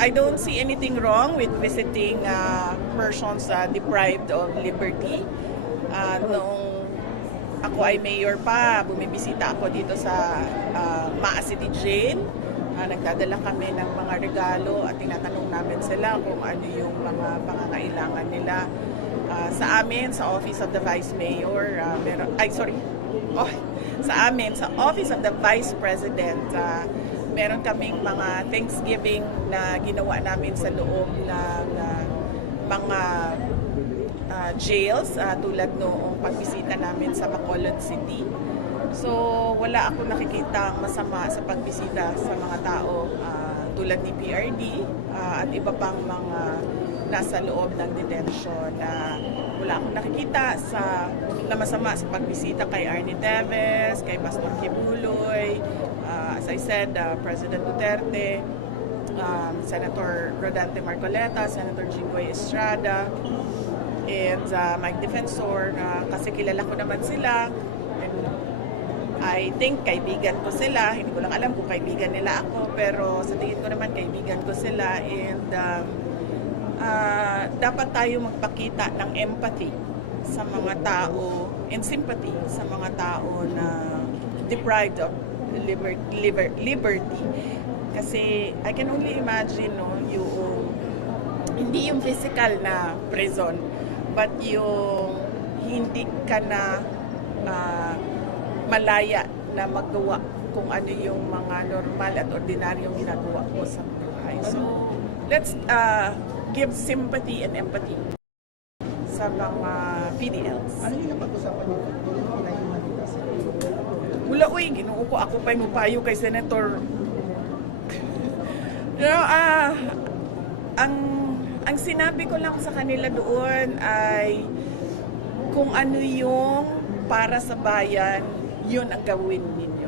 I don't see anything wrong with visiting persons deprived of liberty. Noong ako ay mayor pa, bumibisita ako dito sa Maa City Jail. Nagdadala kami ng mga regalo at tinatanong namin sila kung ano yung mga pangangailangan nila. Sa amin, sa Office of the Vice Mayor, sa amin, sa Office of the Vice President, meron kaming mga Thanksgiving na ginawa namin sa loob ng mga jails, tulad noong pagbisita namin sa Bacolod City. So wala akong nakikita masama sa pagbisita sa mga tao tulad ni PRD at iba pang mga nasa loob ng detention. Wala akong nakikita na masama sa pagbisita kay Arnie Teves, kay Pastor Kibuloy, as I said, President Duterte, Senator Rodante Marcoleta, Senator Jinggoy Estrada, and Mike Defensor, kasi kilala ko naman sila. And I think kaibigan ko sila. Hindi ko lang alam kung kaibigan nila ako, pero sa tingin ko naman kaibigan ko sila. And dapat tayo magpakita ng empathy sa mga tao and sympathy sa mga tao na deprived of liberty. Kasi I can only imagine, hindi yung physical na prison, but yung hindi ka na malaya na magawa kung ano yung mga normal at ordinaryong ginagawa mo sa buhay. So, let's give sympathy and empathy sa mga PDLs. Ano yung napag-usapan nyo? Wala, ginoo ko. Ako pa yung payo kay Senator. Ang sinabi ko lang sa kanila doon ay kung ano yung para sa bayan, yun ang gawin ninyo.